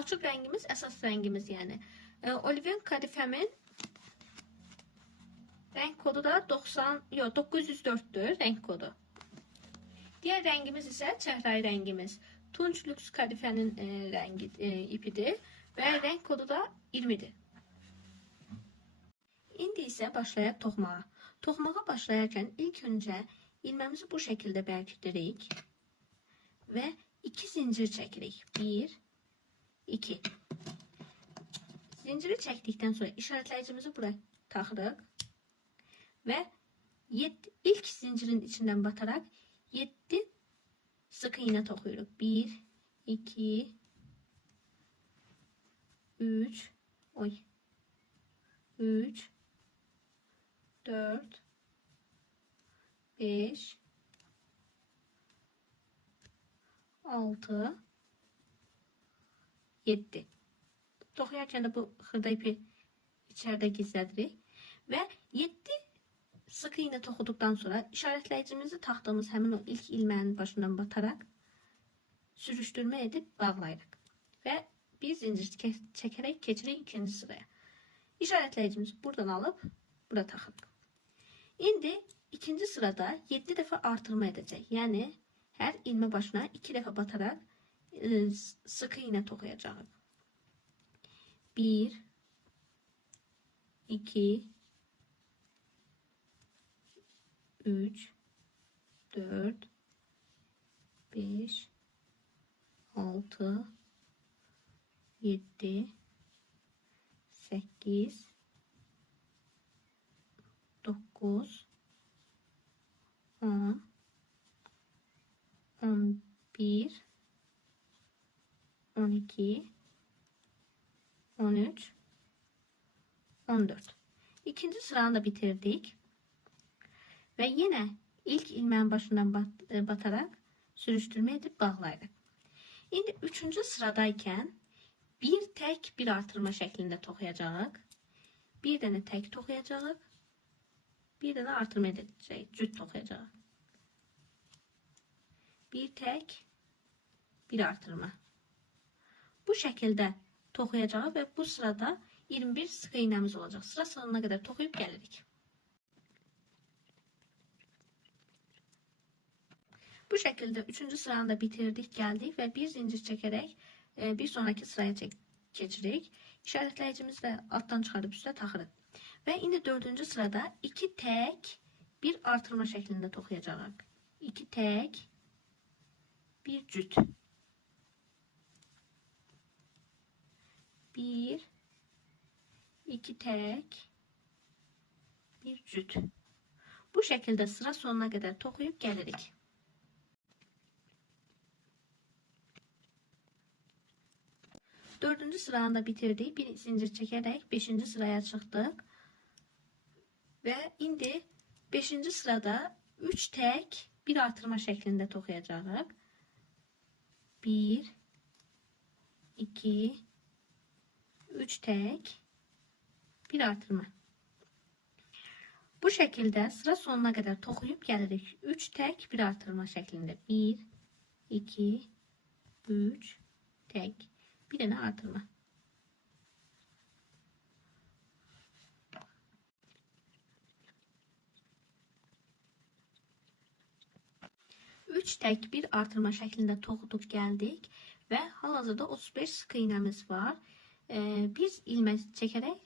Açıq rəngimiz əsas rəngimiz, yəni. Oliven kadifəmin rəng kodu da 904'dür rəng kodu. Diğer rəngimiz isə çəhrayı rəngimiz. Tunç Lüks kadifənin rəngi ipidir və rəng kodu da 20'dir. İndi isə başlayaq toxmağa. Toxmağa başlayarkən ilk öncə ilməmizi bu şəkildə bərkidirik və 2 zincir çəkirik. 1, 2. Zinciri çəkdikdən sonra işarətləyicimizi buraya taxırıq və ilk zincirin içindən bataraq 7 sık iğne toxuyuruq. 1, 2, 3, 4, 5, 6, 7. Toxuyarkən də bu xırda ipi içəridə gizlədirik və 7 sık iğne toxuduqdan sonra işarətləyicimizi taxdığımız həmin o ilk ilmənin başından bataraq sürüşdürmə edib bağlayırıq və bir zincir çəkərək keçirik ikinci sıraya. İşarətləyicimizi buradan alıb bura taxırıq. İndi ikinci sırada 7 dəfə artırma edəcək. Yəni hər ilmə başına 2 dəfə bataraq sık iğne toxuyacağıq. 1, 2, 3, 4, 5, 6, 7, 8, 9, 10, 11, 12, 13, 14. İkinci sıranı da bitirdik. Ve yine ilk ilmeğin başından batarak sürüştürme edip bağlayırıq. İndi üçüncü sıradayken bir tek bir artırma şeklinde toxuyacağıq. Bir dənə tek toxuyacağıq. Bir dənə artırma edəcəyik. Cüt toxuyacağıq. Bir tek bir artırma. Bu şekilde toxuyacağıq ve bu sırada 21 sık iğnemiz olacak. Sıra sonuna kadar toxuyub gəlirik. Bu şekilde 3. sıranı da bitirdik, geldik ve bir zincir çekerek bir sonraki sıraya geçirik. İşaretleyicimizi de alttan çıkarıp üstə taxırıq. Ve indi 4. sırada 2 tek bir artırma şeklinde toxuyacağıq. 2 tek bir cüt. 1, 2 tek bir cüt. Bu şekilde sıra sonuna kadar toxuyub gəlirik. Dördüncü sıranı da bitirdik. Bir zincir çekerek 5. sıraya çıktık. Ve indi 5. sırada 3 tek bir artırma şeklinde toxuyacağıq. 1, 2, 3 tek bir artırma. Bu şekilde sıra sonuna kadar toxuyub gəlirik. 3 tek bir artırma şeklinde. 1, 2, 3 tek. Bir dənə artırma. Üç tek bir artırma şeklinde toxudub gəldik ve hal-hazırda 35 sık iğnemiz var. Bir ilmek çekerek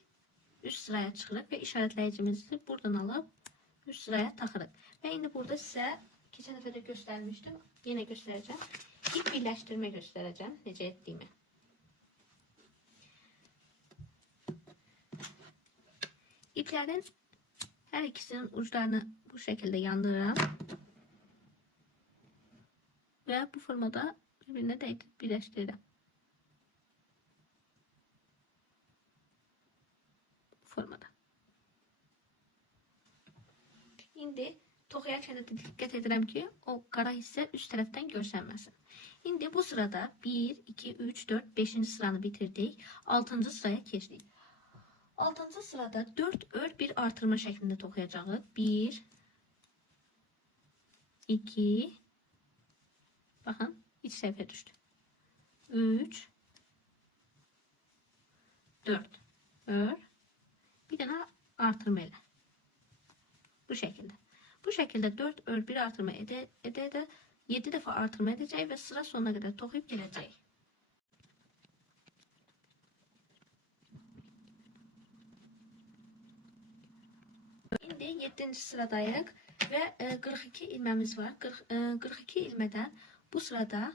üst sıraya çıxırıq ve işaretleyicimizi buradan alıp üst sıraya taxırıq. Ve indi burada size geçen dəfə də göstermiştim. Yine göstereceğim. İlk birleştirme göstereceğim necə etdiyimi. İplerin her ikisinin uçlarını bu şekilde yandırıram. Ve bu formada birbirine değdirip birleştiririm. Bu formada. İndi toxuyarkən də dikkat edirəm ki, o qara hissə üst tərəfdən görsənməsin. İndi bu sırada 1, 2, 3, 4, 5. sıranı bitirdik. 6. sıraya keçdik. 6. sırada 4 ör bir artırma şeklinde toxuyacağıq. 1, 2, bakın iç səhvə düşdü. 3, 4 ör. Bir tane artırma ile. Bu şekilde. Bu şekilde 4 ör 1 artırma ede 7 defa artırma edeceğiz ve sıra sonuna kadar tokuyup geleceğiz. Şimdi 7. sıradayıq ve 42 ilmemiz var. 42 ilmeden bu sırada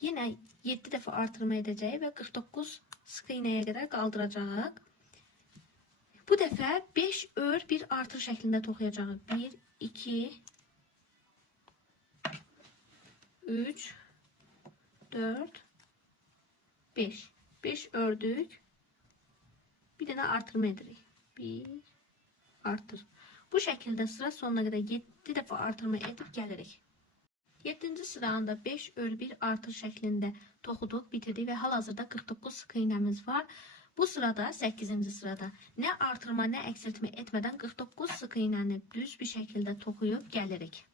yine 7 defa artırma edeceğiz ve 49 sık iğneye kadar kaldıracağız. Bu dəfə 5 ör 1 artır şəklində toxuyacağıq. 1, 2, 3, 4, 5. 5 ördük. Bir dənə artırma edirik. 1, artır. Bu şəkildə sıra sonuna qədər 7 dəfə artırma edib gəlirik. 7. sıranda 5 ör 1 artır şəklində toxuduq, bitirdik və hal-hazırda 49 sık iğnəmiz var. Bu sırada 8. sırada ne artırma ne eksiltme etmeden 49 sık iğnəni düz bir şekilde tokuyup gelirik.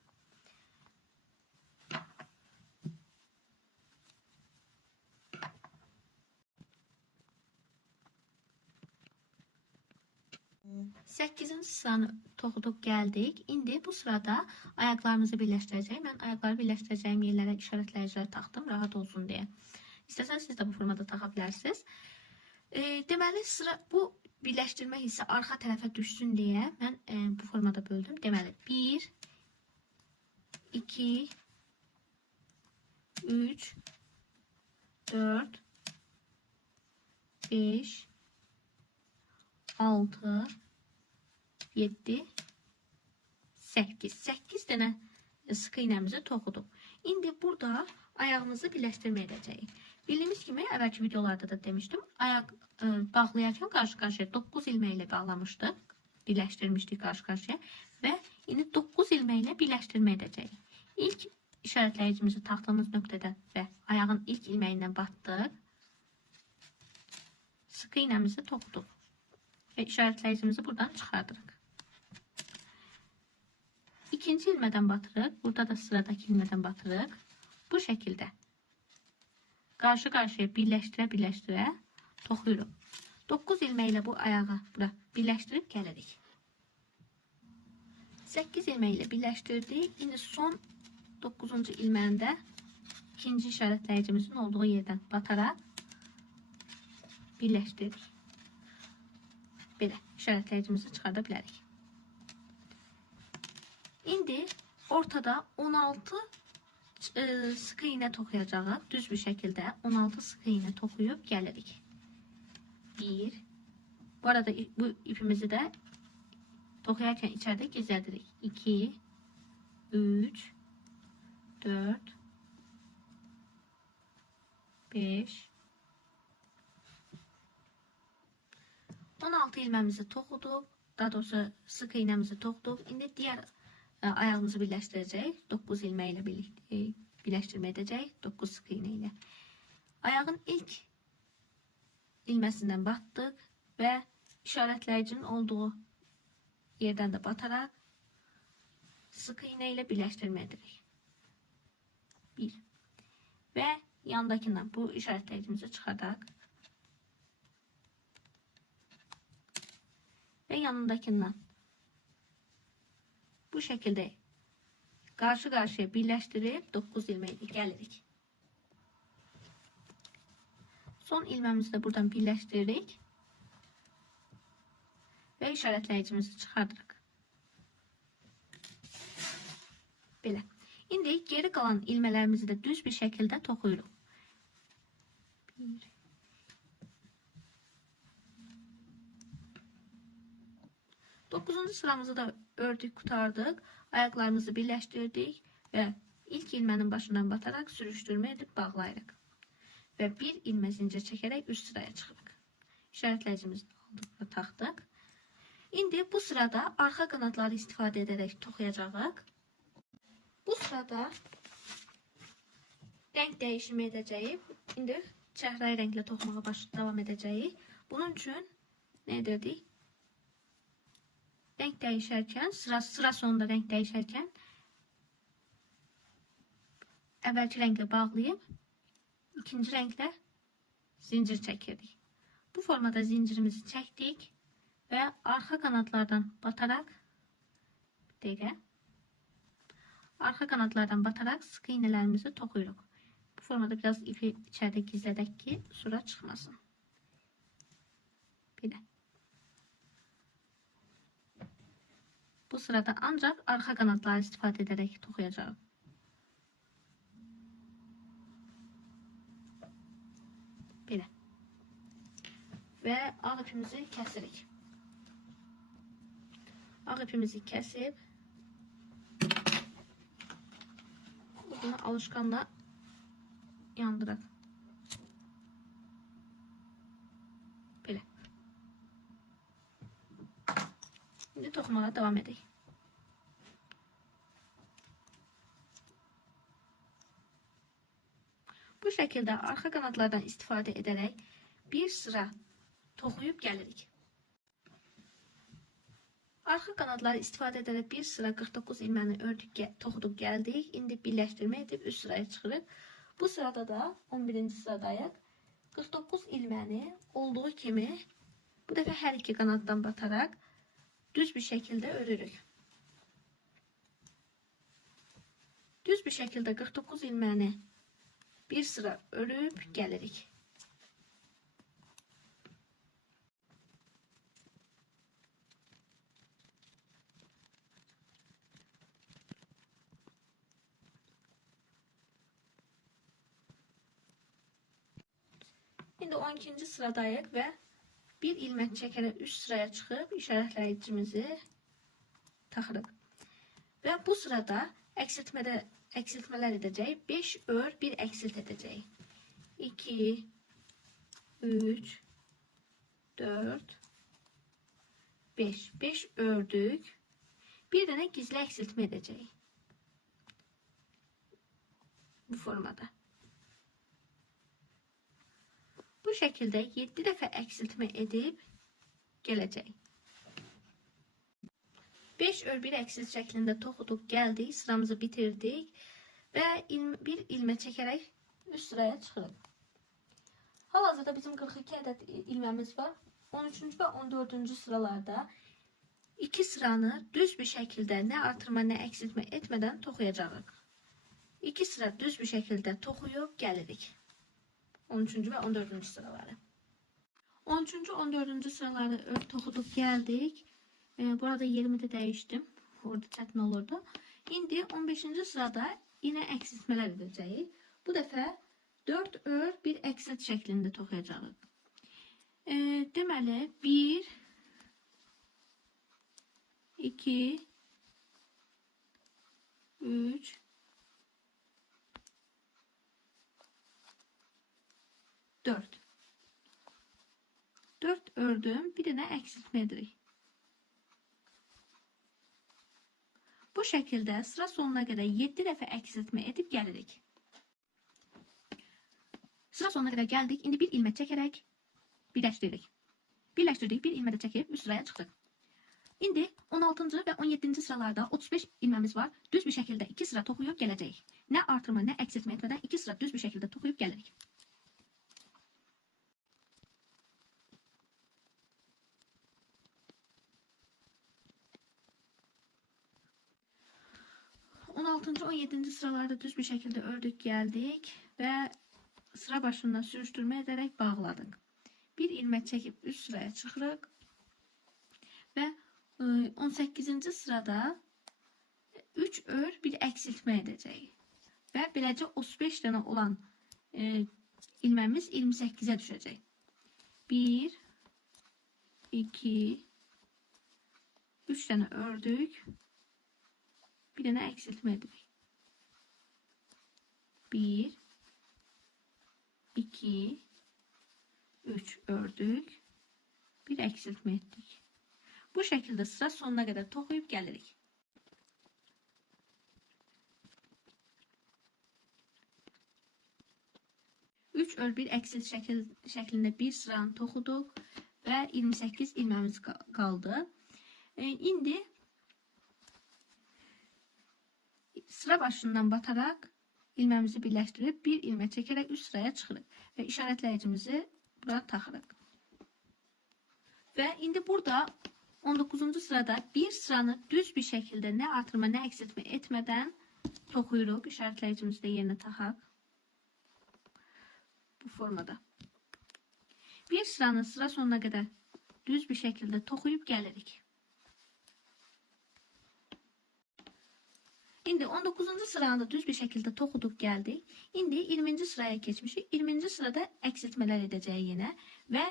Sekizinci sıranı toxuduq geldik. İndi bu sırada ayaklarımızı birleştireceğim. Ben ayakları birleştireceğim yerlere işaretleyiciler taktım rahat olsun diye. İstəsəniz siz de bu formada taxa bilərsiniz. Deməli sıra bu birləşdirmə hissi arxa tərəfə düşsün deyə mən bu formada böldüm. Deməli 1 2 3 4 5 6 7 8 dənə sık iğnəmizi toxuduq. İndi burada ayağımızı birləşdirmə edəcəyik. Bildiyimiz kimi əvvəlki videolarda da demiştim. Ayak bağlayarkən qarşı-qarşıya 9 ilmək ilə bağlamışdıq. Birləşdirmişdik qarşı-qarşıya və indi 9 ilmək ilə birləşdirmə edəcəyik. İlk işarətləyicimizi taxtığımız nöqtədə və ayağın ilk ilməyindən batdıq. Sık iğnəmizi toxuduq və işarətləyicimizi buradan çıxardırıq. İkinci ilmədən batırıq. Burada da sıradakı ilmədən batırıq. Bu şəkildə qarşı-qarşıya birləşdirə toxuyuruq. 9 ilmək ilə bu ayağı bura birləşdirib gəlirik. 8 ilmək ilə birləşdirdik. İndi son 9-cu ilməndə ikinci işarətləyicimizin olduğu yerdən bataraq birləşdiririk. Belə işarətləyicimizi çıxarda bilərik. İndi ortada 16 sık iğne toxuyacağıq. Düz bir şəkildə 16 sık iğne toxuyub gəlirik. 1. Bu arada bu ipimizi də toxuyarkən içəridə gizlədirik. 2 3 4 5 16 ilməmizi toxuduq. Daha doğrusu sık iğnəmizi toxuduq. İndi diğer ayağımızı birləşdirəcəyik. 9 ilmək ilə birləşdirmə edəcəyik. 9 sık iğne ilə. Ayağın ilk ilməsindən batdıq və işarətləyicinin olduğu yerdən də bataraq sık iğne ilə birləşdirmə edirik. 1. Və yandakindən bu işarətləyicimizi çıxardaq. Və yanındakindən bu şekilde karşı-karşıya birləşdirib 9 ilməyi gəlirik. Son ilməmizi də buradan birləşdiririk və işarətləyicimizi çıxardırıq. Belə. İndi geri qalan ilmələrimizi də düz bir şəkildə toxuyuruq. 1 9. sıramızı da ördük, kurtardık. Ayaklarımızı birləşdirdik və ilk ilmənin başından bataraq sürüşdürmə edib bağlayırıq. Və bir ilmə zincir çəkərək üst sıraya çıxırıq. İşarətləyicimizi aldıq və taxdıq. İndi bu sırada arxa qanadları istifadə edərək toxuyacağıq. Bu sırada rəng dəyişimi edəcəyik. İndi çəhrayı rənglə toxumağa davam edəcəyik. Bunun üçün nə edirdik? Renk değişerken sıra sonunda renk değişerken evvelki renkle bağlayıp ikinci renkle zincir çekirdik. Bu formada zincirimizi çektik ve arka kanatlardan batarak sık iğnelerimizi tokuyuruq. Bu formada biraz ipi içeride gizledek ki sura çıkmasın. Belə. Bu sırada ancak arka kanatları istifade ederek tokuyacağım. Belə. Ve ağ ipimizi kesirik. Ağ ipimizi kesip bunu alışkanla yandıraq. Belə. Şimdi toxumağa devam edək. Bu şekilde arka kanatlardan istifade ederek bir sıra toxuyub gəlirik. Arka kanatları istifade ederek bir sıra 49 ilməni toxuduq gəldik. İndi birləşdirmə edib üst sıraya çıxırıq. Bu sırada da 11. sıradayıq. 49 ilməni olduğu kimi bu dəfə hər iki qanatdan batarak düz bir şekilde örürük. Düz bir şekilde 49 ilməni bir sıra örüp gəlirik. Şimdi 12. sıradayıq və bir ilmək çəkərək üst sıraya çıxıb işarətləyicimizi taxırıq. Və bu sırada eksiltmələr edəcəyik. 5 ör, 1 eksilt edəcəyik. 2, 3, 4, 5. 5 ördük. Bir dənə gizli eksiltmə edəcəyik. Bu formada. Bu şekilde 7 dəfə eksiltmə edib gələcək. 5 ör 1 eksilt şeklinde toxuduq gəldik, sıramızı bitirdik və bir ilmə çəkərək üst sıraya çıxırıq. Hal-hazırda bizim 42 ədəd ilməmiz var. 13. və 14. sıralarda 2 sıranı düz bir şekilde nə artırma nə eksiltmə etmədən toxuyacağıq. 2 sıra düz bir şekilde toxuyub gəlirik. 13. ve 14. sıraları. 13. 14. sıralarda ör toxuduq gəldik. Burada yerimi de değiştim. Orada çətin olurdu. İndi 15. sırada yine eksiltmələr edəcəyik. Bu dəfə 4 ör 1 eksilt şeklinde toxuyacağıq. Deməli 1 2 3 4 ördüm. Bir dənə eksiltmə edirik. Bu şekilde sıra sonuna kadar 7 dəfə eksiltmə edib gəlirik. Sıra sonuna kadar geldik. İndi bir ilmek çekerek birleştirdik. Birleştirdik. Bir ilmek de çekip üst sıraya çıktık. İndi 16. ve 17. sıralarda 35 ilmemiz var. Düz bir şekilde 2 sıra toxuyub gələcəyik. Ne artırma ne eksiltmə etmeden 2 sıra düz bir şekilde toxuyub gəlirik. On 17. sıralarda düz bir şekilde ördük geldik ve sıra başında sürüştürme ederek bağladık. Bir ilmek çekip üst sıraya çıxırıq ve 18. sırada 3 ör bir eksiltmə edəcəyik ve beləcə 35 tane olan ilməmiz 28'e düşəcək. 1 2 3 tane ördük. Bir tane eksiltmə edirik. 1 2 3 ördük. Bir eksiltmə ettik. Bu şekilde sıra sonuna kadar toxuyub gəlirik. Üç ör bir eksilt şeklinde bir sıranı toxuduq ve 28 ilməmiz kaldı. İndi sıra başından batarak ilməmizi birləşdirib bir ilmə çəkərək üst sıraya çıxırıq və işarətləyicimizi bura taxırıq. Ve indi burada 19. sırada bir sıranı düz bir şekilde ne artırma ne eksiltme etmeden toxuyuruq. İşaretləyicimizi de yerine taxaq. Bu formada. Bir sıranı sıra sonuna kadar düz bir şekilde toxuyup gelirik. İndi 19. sırada düz bir şekilde toxuduq geldik. İndi 20. sıraya geçmişik. 20. sırada eksiltmeler edeceğiz yine ve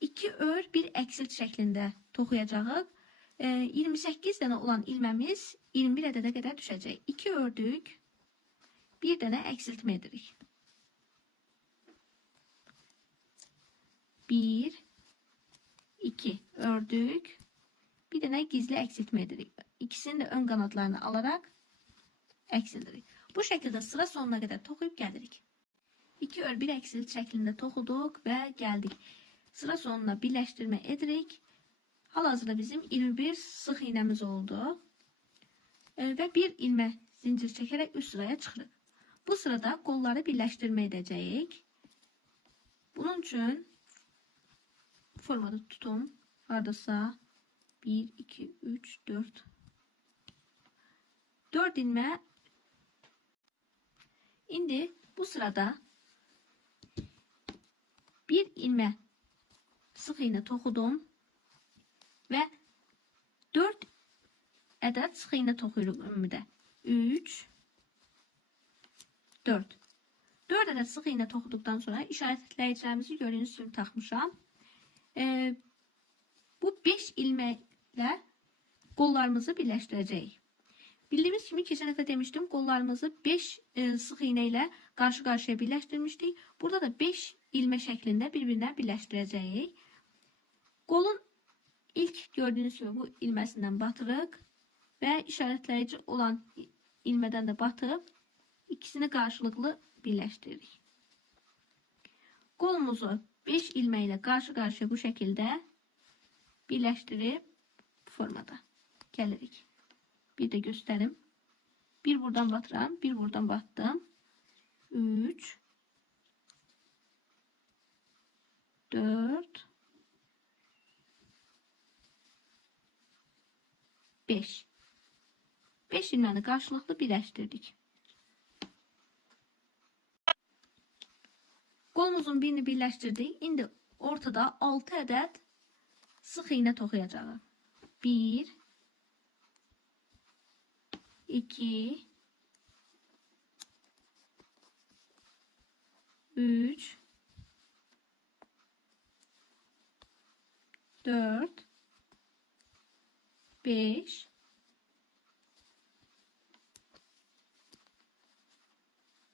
2 ör 1 eksilt şeklinde toxuyacağıq. 28 tane olan ilmemiz 21 ədədə kadar düşecek. 2 ördük. Bir tane eksiltme edirik. 1 2 ördük. Bir tane gizli eksiltme edirik. İkisinin de ön kanatlarını alarak eksildirik. Bu şekilde sıra sonuna kadar toxuyup gelirik. 2 ör 1 eksilt şeklinde toxuduq ve geldik. Sıra sonuna birleştirme edirik. Hal-hazırda bizim 21 sıx iğnemiz oldu. Ve bir ilme zincir çekerek üst sıraya çıxırıq. Bu sırada kolları birleştirme edeceğiz. Bunun için formada tutum. Hardasa 1, 2, 3, 4. 4 ilme. İndi bu sırada bir ilme sıx iğne toxudum ve 4 ədəd sıx iğne toxuyuruq ümumidə. 3 4 4 ədəd sıx iğne toxuduqdan sonra işaretləyicilərimizi gördüyünüz kimi taxmışam. Bu 5 ilməklə qollarımızı birləşdirəcəyik. Bildiğimiz gibi geçen dəfə demiştim, qollarımızı 5 sıx iğne ile karşı karşıya birleştirmiştik. Burada da 5 ilme şeklinde birbirine birleştireceğiz. Qolun ilk gördüğünüz gibi bu ilmesinden batırıq ve işaretleyici olan ilmeden de batıp ikisini karşılıklı birleştiririk. Kolumuzu 5 ilme ile karşı karşıya bu şekilde birleştirip bu formada gelirik. Bir de göstereyim. Bir buradan batıram, bir buradan battım. 3 4 5 5 ilməni karşılıklı birleştirdik. Kolumuzun birini birleştirdik. İndi ortada 6 ədəd sıx iğne toxuyacağıq. 1 2 3 4 5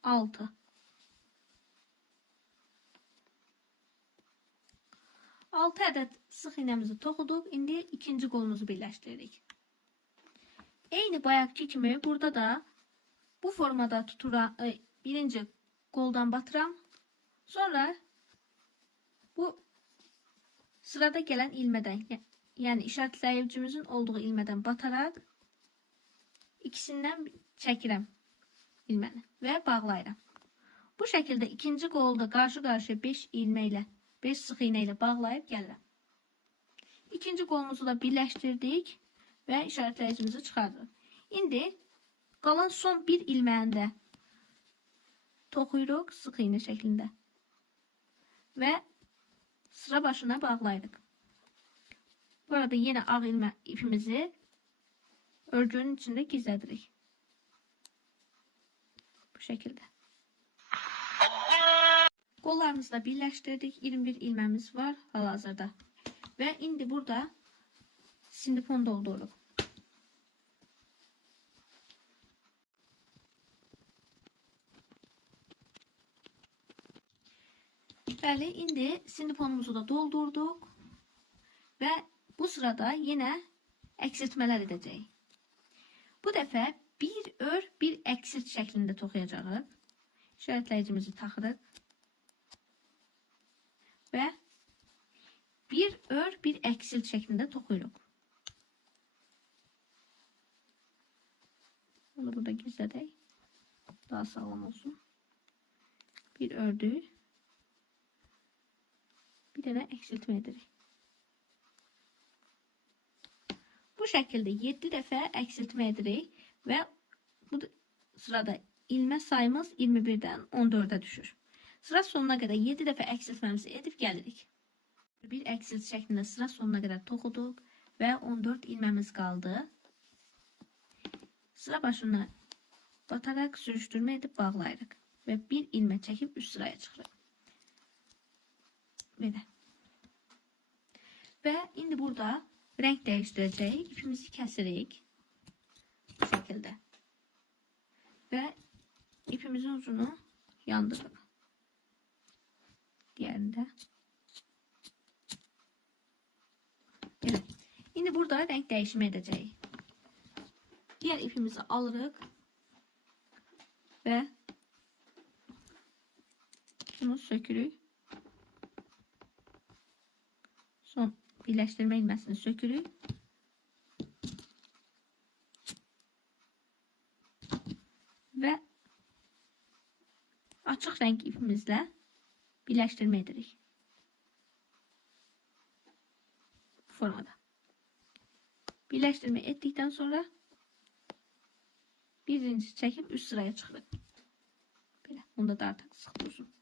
6 6 ədəd sıx iğnemizi toxuduq. İndi ikinci kolumuzu birleştiririk. Eyni bayaqki kimi burada da bu formada tuturam, birinci koldan batıram. Sonra bu sırada gelen ilmeden, yani işaretləyicimizin olduğu ilmeden batarak ikisinden çəkirəm ilməni ve bağlayıram. Bu şekilde ikinci kolda karşı karşıya 5 ilme ile 5 sıx iğne ile bağlayıp gəlirəm. İkinci kolumuzu da birleştirdik ve işaretləyicimizi çıxardıq. İndi qalan son bir ilməni də toxuyuruq sıx iğne şeklinde ve sıra başına bağlayırıq. Bu arada yine ağ ilmə ipimizi örgünün içinde gizlədirik. Bu şekilde. Kollarımızı da birleştirdik. 21 ilmemiz var hal-hazırda. Ve indi burada sindipon doldururuq. Bəli, indi sindiponumuzu da doldurduq. Ve bu sırada yine eksiltmeler edeceğiz. Bu dəfə bir ör bir eksilt şeklinde toxuyacağıq. İşaretləyicimizi taxırıq. Ve bir ör bir eksilt şeklinde toxuyuruq. Bunu burada gizlədək. Daha sağlam olsun. Bir ördük. Bir tane eksiltme edirik. Bu şəkildə 7 dəfə əksiltmə edirik və bu sırada ilmə sayımız 21-dən 14-ə düşür. Sıra sonuna qədər 7 dəfə əksiltməmizi edib gəlirik. Bir əksilti şəklində sıra sonuna qədər toxuduq və 14 ilməmiz qaldı. Sıra başına bataraq sürüşdürmə edib bağlayırıq və bir ilmə çəkib üst sıraya çıxırıq. Belə. Və indi burada rəng dəyişdirəcəyik. İpimizi kəsirik. Bu şəkildə. Və ipimizin ucunu yandırırıq. Diğerinde. Evet. Şimdi burada renk değişimi edeceğiz. Diğer ipimizi alırıq ve bunu sökürük. Son birleştirme ilməsini sökürük. Ve açıq renk ipimizle birleştirme edirik. Bu formada. Birleştirme ettikten sonra bir zincir çekip üst sıraya çıxırıq. Belə. Onda da artıq sıx dursun.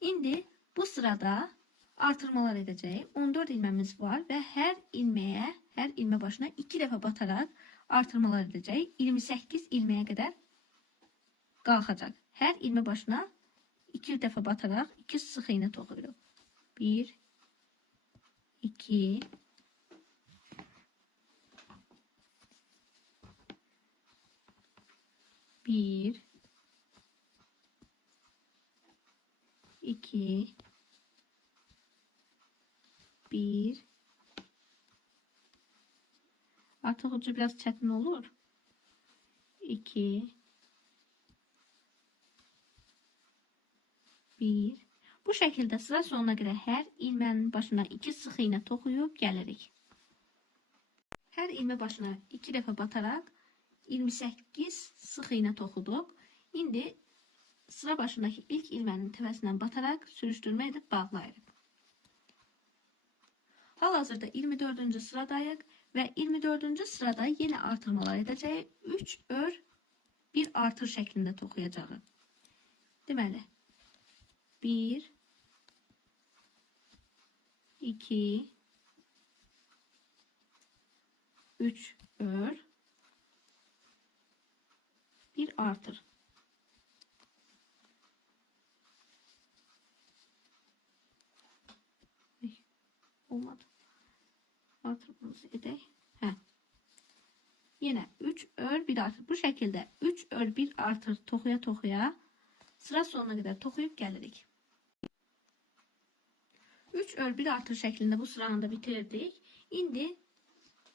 İndi bu sırada artırmalar edeceğiz. 14 ilmemiz var ve her ilme başına 2 defa batarak artırmalar edeceğiz. 28 ilmeğe kadar qalxacaq. Hər ilmə başına 2 dəfə bataraq 2 sıx iğnə toxuyuruq. 1 2 1 2 1 Artıq ucu biraz çətin olur. 2 1 Bu şəkildə sıra sonuna qədər hər ilmənin başına 2 sıx iğnə toxuyub gəlirik. Hər ilmə başına 2 dəfə bataraq 28 sıx iğnə toxuduq. İndi sıra başındakı ilk ilmənin təvəsindən bataraq sürüşdürmə edib bağlayırıq. Hal-hazırda 24-cü sıradayıq və 24-cü sırada yenə artırmalar edəcəyik. 3 ör 1 artır şəklində toxuyacağıq. Deməli 1 2 3 ör 1 artır. Olmadı. Artırmamızı edək. Yine 3 ör 1 artır. Bu şəkildə 3 ör 1 artır toxuya sıra sonuna qədər toxuyub gəlirik. 3 ör 1 artır şəklində bu sıranı da bitirdik. İndi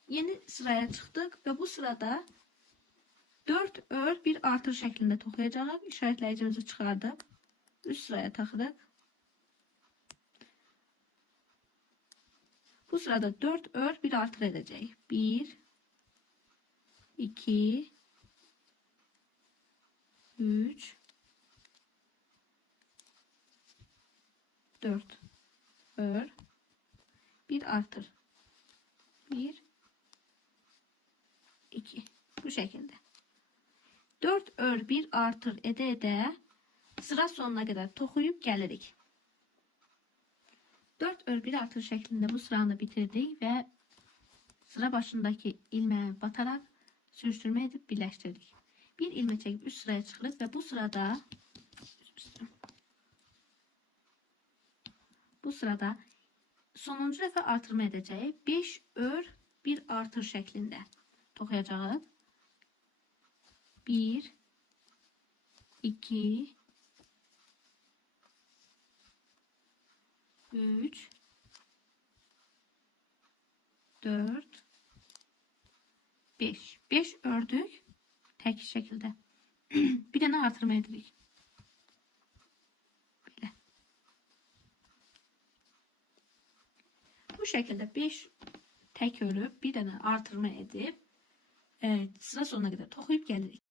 yeni sıraya çıxdıq və bu sırada 4 ör 1 artır şəklində toxuyacağıq. İşarətləyicimizi çıxardıq. Üst sıraya taxırıq. Bu sırada 4 ör 1 artır edəcəyik. 1 2 3 4 ör 1 artır. 1 2 Bu şekilde. 4 ör 1 artır edə sıra sonuna kadar toxuyub gəlirik. 4 ör 1 artır şeklinde bu sıranı bitirdik ve sıra başındaki ilmeğe batarak sürüştürme edip birleştirdik. Bir ilmek çekip üst sıraya çıxırıq ve bu sırada sonuncu dəfə artırma edəcəyik. 5 ör 1 artır şeklinde toxuyacağıq. 1 2 3 4 5 5 ördük tek şekilde. Bir dənə artırma edirik. Belə. Bu şekilde 5 tek örüp bir dənə artırma edip sıra sonuna kadar toxuyub gəlirik.